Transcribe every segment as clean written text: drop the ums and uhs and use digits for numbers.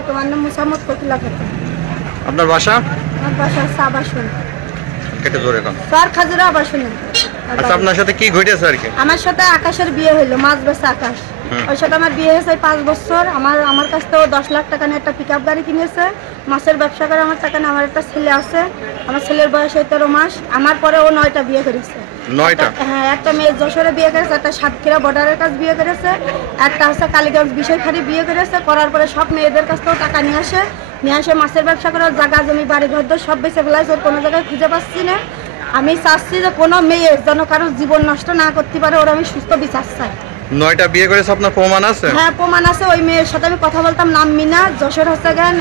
আলাইকুম। আমার নাম মুসাম্মদ কোকিলা খাতুন। আপনার বাসা? আমার বাসা আবাসন, কেটে ধরে এখন। সর খাজুরা আবাসনে। আচ্ছা, আপনার সাথে কি ঘটেছে আর কি? আমার সাথে আকাশের বিয়ে হইলো, মাছ বেচা আকাশ। ওর সাথে আমার বিয়ে হয়েছে 5 বছর। আমার কাছ থেকে 10 লাখ টাকা নিয়ে একটা পিকআপ গাড়ি কিনেছে। মাছের ব্যবসা করে আমার টাকা নিয়ে। আমার একটা ছেলে আছে, আমার ছেলের বয়স 13 মাস। আমার পরে ও 9টা বিয়ে করেছে। 9টা? হ্যাঁ, একটা মেয়ে যশোরে বিয়ে করেছে, একটা সাতক্ষীরা বর্ডারের কাছে বিয়ে করেছে, একটা হচ্ছে কালীগঞ্জ বিষয়খালী বিয়ে করেছে। করার পরে সব মেয়েদের কাছ থেকেও টাকা নিয়ে আসে মাছের ব্যবসা করার জায়গা জমি বাড়ি ঘর সব বেঁচে ফেলাইছে। ওর কোনো জায়গায় খুঁজে পাচ্ছি না। আমি চাচ্ছি যে কোনো মেয়ে যেন কারোর জীবন নষ্ট না করতে পারে, ওর আমি সুস্থ বিচার চাই। 9টা বিয়ে করেছে, আপনার প্রমাণ আছে? হ্যাঁ, প্রমাণ আছে। ওই মেয়ের সাথে আমি কথা বলতাম, নাম মিনা, যশোর হচ্ছে গেন,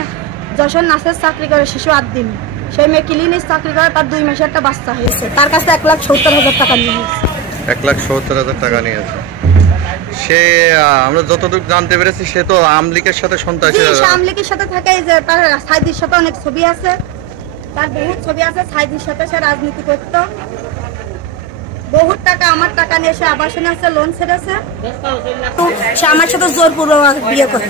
যশোর নাচের চাকরি করে, শিশু 8 দিন। সেই মেয়ে ক্লিনিক চাকরি করে, তার 2 মাসে একটা বাচ্চা হয়েছে। তার কাছে 1,70,000 টাকা নিয়েছে। 1,70,000 টাকা নিয়েছে সে। আমরা যতটুকু জানতে পেরেছি সে তো আমলিকের সাথে সন্ত্রাসী। সে আমলিকের সাথে থাকে। যে তার সাইদির সাথে অনেক ছবি আছে, তার বহুত ছবি আছে। সাইদির সাথে সে রাজনীতি করত। বহুত টাকা, আমার টাকা নিয়ে সে আবাসনে আছে, লোন ছেড়েছে। সে আমার সাথে জোরপূর্বক বিয়ে করে।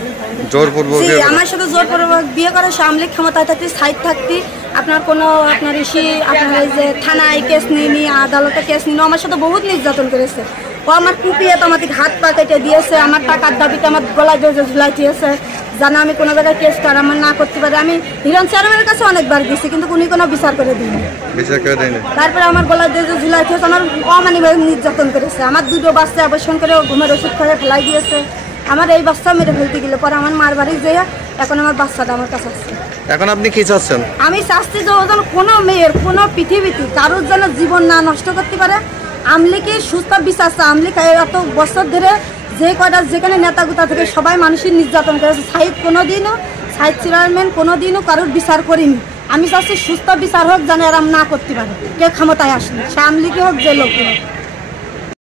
জোরপূর্বক বিয়ে করে? আমার সাথে জোরপূর্বক বিয়ে করে। সে আমলিক ক্ষমতায় থাকতে, সাইড থাকতে, আপনার কোনো আপনার আপনার এই যে থানায় কেস নিয়ে আদালতে কেস নিয়ে আমার সাথে বহুত নির্যাতন করেছে। ও আমার কুপিয়ে তো আমাকে হাত পা কেটে দিয়েছে। আমার টাকার দাবিতে আমার গলায় জোর ঝুলাই দিয়েছে, যেন আমি কোনো জায়গায় কেস আমার না করতে পারি। আমি হিরণ চেয়ারম্যানের কাছে অনেকবার গেছি, কিন্তু উনি কোনো বিচার করে দিইনি। তারপরে আমার গলায় জোর ঝুলাই দিয়েছে, আমার অমানিকভাবে নির্যাতন করেছে। আমার 2টো বাচ্চা অবসান করে ঘুমের ওষুধ খেয়ে ফেলাই দিয়েছে। আমার এই বাচ্চা মেরে ফেলতে গেলে পরে আমার মার বাড়ি যেয়ে এখন আমার বাচ্চাটা আমার কাছে আছে। এখন আপনি কি চাচ্ছেন? আমি চাচ্ছি যে ও যেন কোনো মেয়ের, কোনো পৃথিবীতে কারোর যেন জীবন না নষ্ট করতে পারে। আমলিকে সুস্থ বিচার চায়। আমলিক এত বছর ধরে যে কয়টা যেখানে নেতাগুতা থেকে সবাই মানুষের নির্যাতন করেছে। সাইদ চেয়ারম্যান কোনোদিনও কারোর বিচার করিনি। আমি চাচ্ছি সুস্থ বিচার হোক, যেন এরম না করতে পারে। কে ক্ষমতায় আসলে, সে আমলিকে হোক, যে লোক হোক।